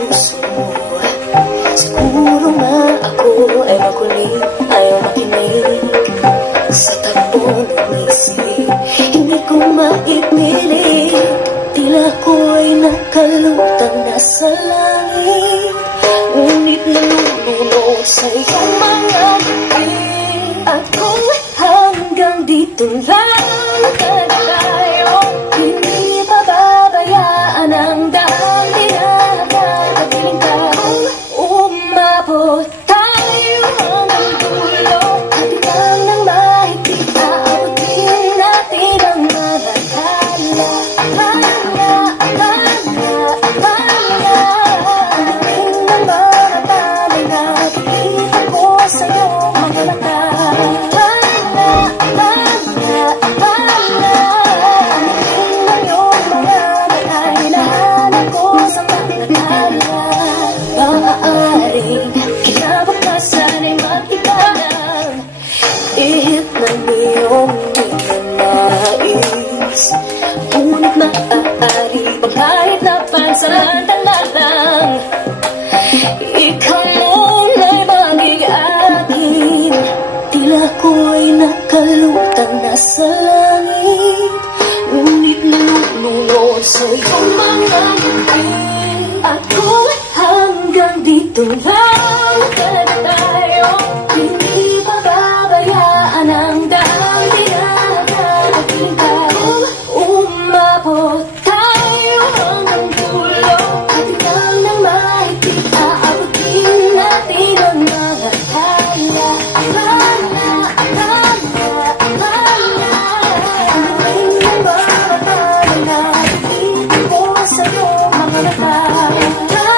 puso mo. Siguro nga ako ay makulit, ayaw makinig sa takbo ng isip. Hindi ko maipili, tila ko ay nakalutang nasa langit. Ngunit nalulunod sa iyong mga ngiti. At kung hanggang dito lang tayo, hindi pababayaan ang daan, pinakakapiling ka. Kung umabot tayo hanggang dulo, kapitan ng mahigpit, aabutin natin ang mga hala. Hala, hala, hala. Tingin ng mga tali na nakikita ko sa iyong mga mata. Ihip ng iyong ninanais, ngunit maaari bang kahit na pansamantala lang, ikaw muna'y maging akin. Tila ko'y nakalutang nasa langit, ngunit nalulunod sa iyong mga ngiti. At kung hanggang dito lang talaga tayo, hindi pababayaan ang daan, pinakakapiling ka. Kung umabot tayo hanggang dulo, kapitan ng mahigpit, aabutin natin ang mga hala. Hala, hala, hala. Tingin ng mga tali na nakikita ko sa iyong mga mata.